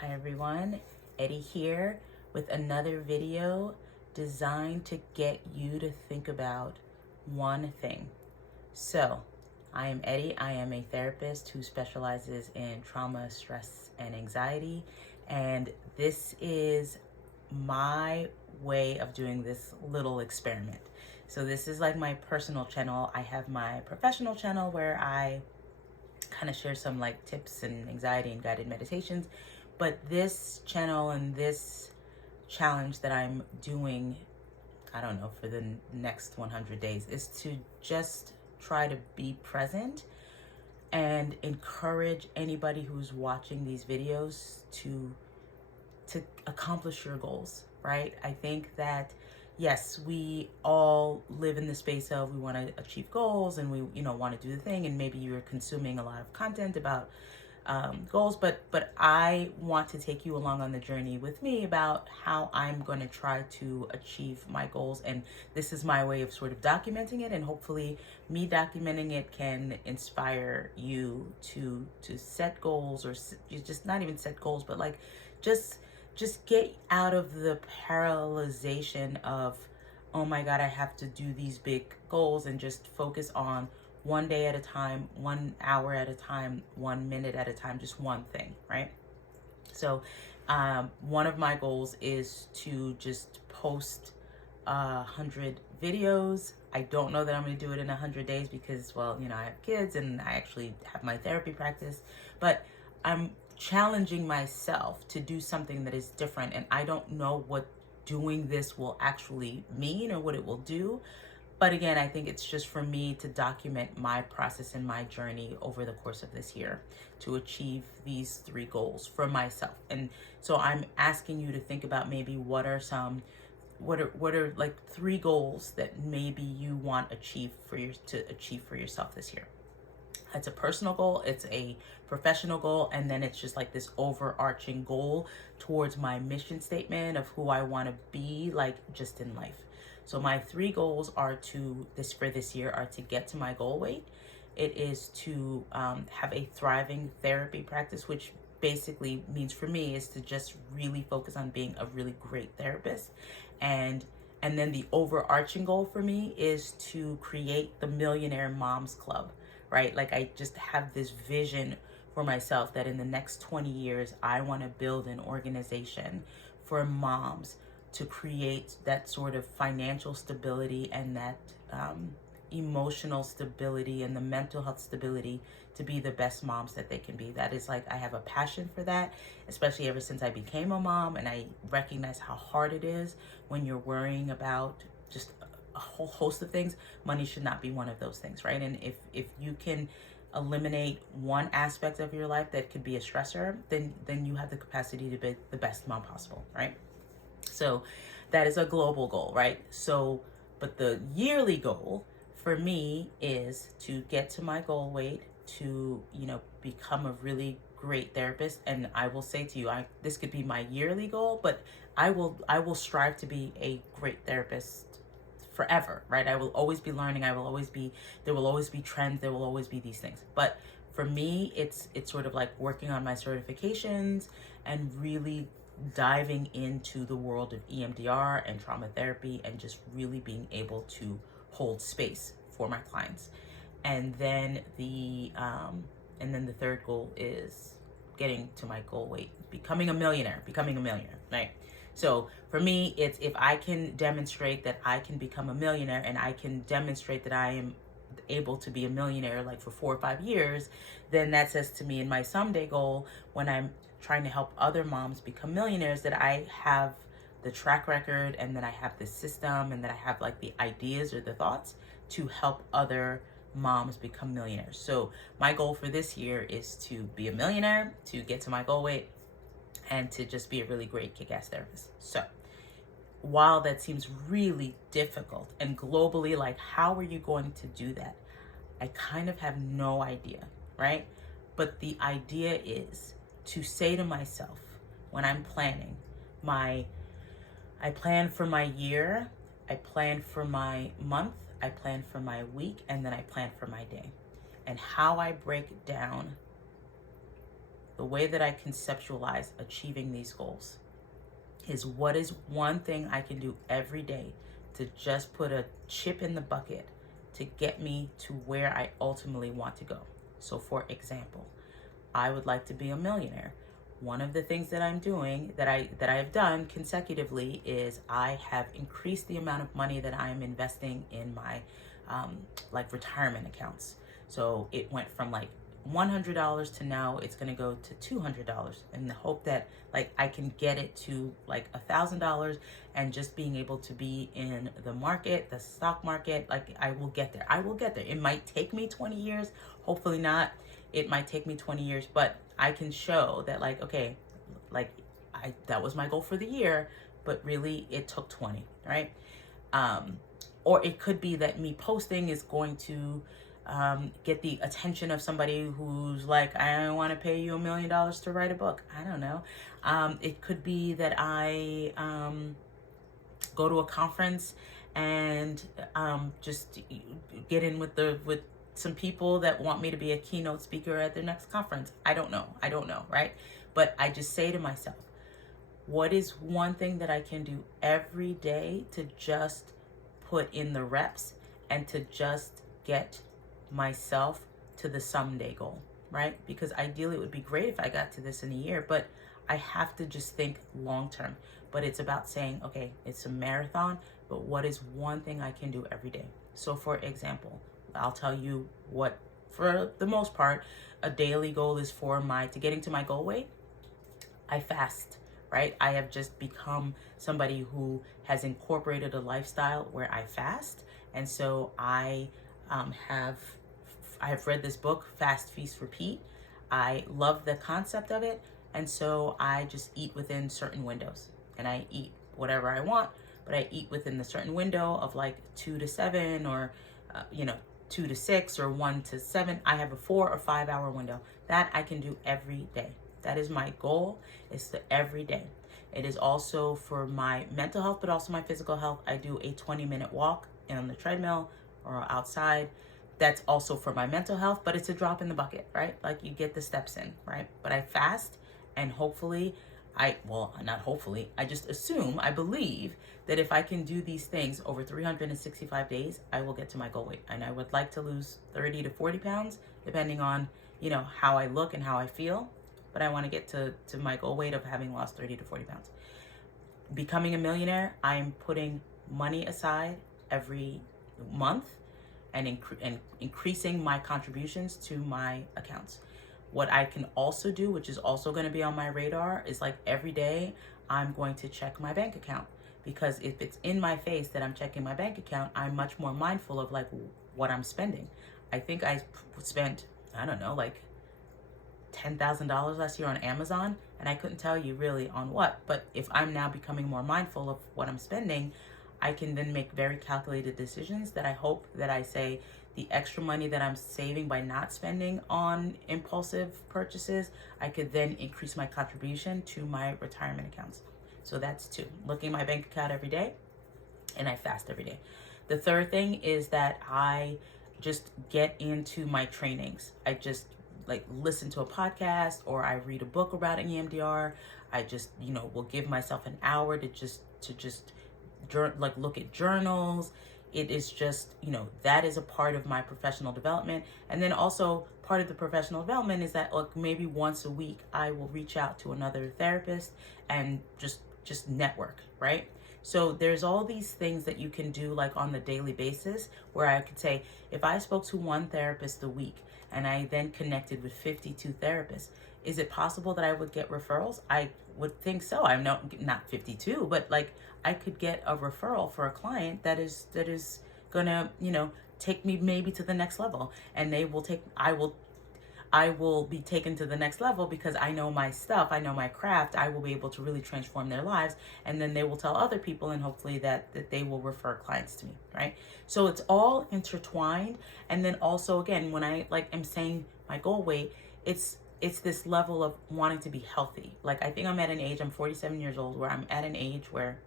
Hi everyone, Eddie here with another video designed to get you to think about one thing. So, I am Eddie. I am a therapist who specializes in trauma, stress, and anxiety, and this is my way of doing this little experiment. So this is like my personal channel. I have my professional channel where I kind of share some like tips and anxiety and guided meditations. But this channel and this challenge that I'm doing, I don't know, for the next 100 days is to just try to be present and encourage anybody who's watching these videos to accomplish your goals, right? I think that yes, we all live in the space of we want to achieve goals and we want to do the thing, and maybe you're consuming a lot of content about goals, but I want to take you along on the journey with me about how I'm going to try to achieve my goals, and this is my way of sort of documenting it, and hopefully me documenting it can inspire you to set goals, or you just not even set goals, but like just get out of the paralyzation of, oh my God, I have to do these big goals, and just focus on one day at a time, 1 hour at a time, 1 minute at a time, just one thing, right? So one of my goals is to just post 100 videos. I don't know that I'm going to do it in 100 days because, well, I have kids and I actually have my therapy practice, but I'm challenging myself to do something that is different, and I don't know what doing this will actually mean or what it will do. But again, I think it's just for me to document my process and my journey over the course of this year to achieve these 3 goals for myself. And so I'm asking you to think about maybe what are like 3 goals that maybe you want to achieve for yourself this year. It's a personal goal, it's a professional goal, and then it's just like this overarching goal towards my mission statement of who I want to be, like just in life. So my 3 goals for this year are to get to my goal weight. It is to have a thriving therapy practice, which basically means for me is to just really focus on being a really great therapist. And then the overarching goal for me is to create the Millionaire Moms Club, right? Like I just have this vision for myself that in the next 20 years, I want to build an organization for moms to create that sort of financial stability and that emotional stability and the mental health stability to be the best moms that they can be. That is like, I have a passion for that, especially ever since I became a mom, and I recognize how hard it is when you're worrying about just a whole host of things. Money should not be one of those things, right? And if you can eliminate one aspect of your life that could be a stressor, then you have the capacity to be the best mom possible, right? So that is a global goal, right? So, but the yearly goal for me is to get to my goal weight, to, become a really great therapist. And I will say to you, this could be my yearly goal, but I will strive to be a great therapist forever, right? I will always be learning. There will always be trends. There will always be these things. But for me, it's sort of like working on my certifications and really diving into the world of EMDR and trauma therapy, and just really being able to hold space for my clients. And then the third goal is getting to my goal weight, becoming a millionaire, right? So for me, it's if I can demonstrate that I can become a millionaire, and I can demonstrate that I am able to be a millionaire like for 4 or 5 years, then that says to me in my someday goal, when I'm trying to help other moms become millionaires, that I have the track record, and that I have the system, and that I have like the ideas or the thoughts to help other moms become millionaires. So my goal for this year is to be a millionaire, to get to my goal weight, and to just be a really great kick-ass therapist. So while that seems really difficult, and globally, like, how are you going to do that? I kind of have no idea, right? But the idea is to say to myself when I'm planning I plan for my year, I plan for my month, I plan for my week, and then I plan for my day. And how I break down the way that I conceptualize achieving these goals is what is one thing I can do every day to just put a chip in the bucket to get me to where I ultimately want to go. So for example, I would like to be a millionaire. One of the things that I'm doing that I have done consecutively is I have increased the amount of money that I am investing in my like retirement accounts. So it went from like $100 to now it's going to go to $200 in the hope that like I can get it to like $1,000, and just being able to be in the market, the stock market, like I will get there. I will get there. It might take me 20 years, hopefully not. It might take me 20 years, but I can show that like, okay, like that was my goal for the year, but really it took 20, right? Or it could be that me posting is going to get the attention of somebody who's like, I want to pay you $1 million to write a book. I don't know. It could be that I go to a conference and just get in with some people that want me to be a keynote speaker at their next conference. I don't know, right? But I just say to myself, what is one thing that I can do every day to just put in the reps and to just get myself to the someday goal, right? Because ideally it would be great if I got to this in a year, but I have to just think long term. But it's about saying, okay, it's a marathon, but what is one thing I can do every day? So for example, I'll tell you what, for the most part, a daily goal is to getting to my goal weight. I fast, right? I have just become somebody who has incorporated a lifestyle where I fast. And so I have read this book, Fast, Feast, Repeat. I love the concept of it. And so I just eat within certain windows, and I eat whatever I want, but I eat within the certain window of like 2 to 7 or, 2 to 6 or 1 to 7. I have a 4 or 5 hour window that I can do every day. That is my goal, is to every day. It is also for my mental health, but also my physical health. I do a 20-minute walk on the treadmill or outside. That's also for my mental health, but it's a drop in the bucket, right? Like you get the steps in, right? But I fast, and hopefully I just assume, I believe that if I can do these things over 365 days, I will get to my goal weight. And I would like to lose 30 to 40 pounds, depending on, how I look and how I feel. But I want to get to my goal weight of having lost 30 to 40 pounds. Becoming a millionaire, I'm putting money aside every month and increasing my contributions to my accounts. What I can also do, which is also going to be on my radar, is like every day I'm going to check my bank account, because if it's in my face that I'm checking my bank account, I'm much more mindful of like what I'm spending. I think I spent, I don't know, like $10,000 last year on Amazon, and I couldn't tell you really on what. But if I'm now becoming more mindful of what I'm spending, I can then make very calculated decisions that I hope that I say, the extra money that I'm saving by not spending on impulsive purchases, I could then increase my contribution to my retirement accounts. So that's 2. Looking at my bank account every day, and I fast every day. The third thing is that I just get into my trainings. I just like listen to a podcast, or I read a book about EMDR. I just, will give myself an hour to just look at journals. It is just, that is a part of my professional development. And then also part of the professional development is that like maybe once a week I will reach out to another therapist and just network, right? So there's all these things that you can do like on the daily basis, where I could say, if I spoke to one therapist a week and I then connected with 52 therapists, is it possible that I would get referrals? I would think so. I'm not 52, but like I could get a referral for a client that is gonna, take me maybe to the next level, and I will be taken to the next level because I know my stuff, I know my craft. I will be able to really transform their lives, and then they will tell other people, and hopefully that they will refer clients to me, right? So it's all intertwined. And then also, again, when I am saying my goal weight, it's this level of wanting to be healthy. Like I think I'm at an age, I'm 47 years old, where I'm at an age where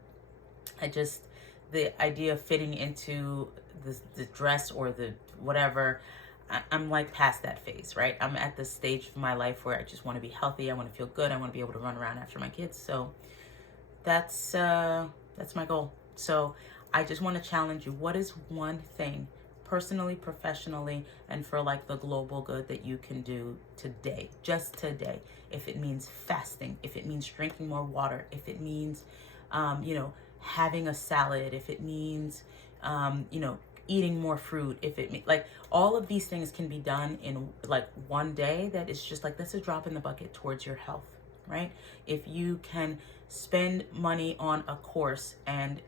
the idea of fitting into the dress or the whatever, I'm like past that phase, right? I'm at the stage of my life where I just want to be healthy. I want to feel good. I want to be able to run around after my kids. So that's my goal. So I just want to challenge you. What is one thing, personally, professionally, and for like the global good, that you can do today, just today? If it means fasting, if it means drinking more water, if it means, having a salad, if it means, eating more fruit, if it like all of these things can be done in like one day. That is just like, that's a drop in the bucket towards your health, right? If you can spend money on a course and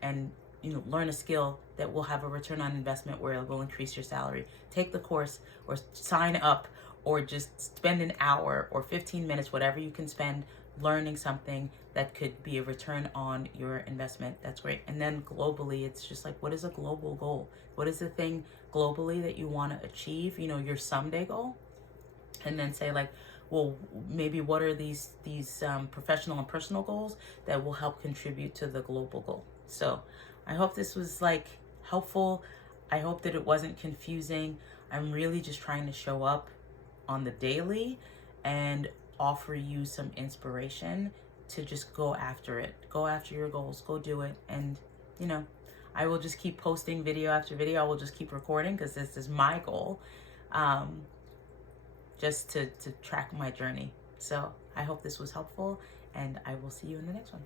learn a skill that will have a return on investment where it will increase your salary, take the course or sign up, or just spend an hour or 15 minutes, whatever you can spend learning something that could be a return on your investment. That's great. And then globally, it's just like, what is a global goal? What is the thing globally that you want to achieve, your someday goal? And then say like, well, maybe what are these professional and personal goals that will help contribute to the global goal? So I hope this was like helpful. I hope that it wasn't confusing. I'm really just trying to show up on the daily and offer you some inspiration to just go after it. Go after your goals. Go do it. And, I will just keep posting video after video. I will just keep recording because this is my goal, just to track my journey. So I hope this was helpful, and I will see you in the next one.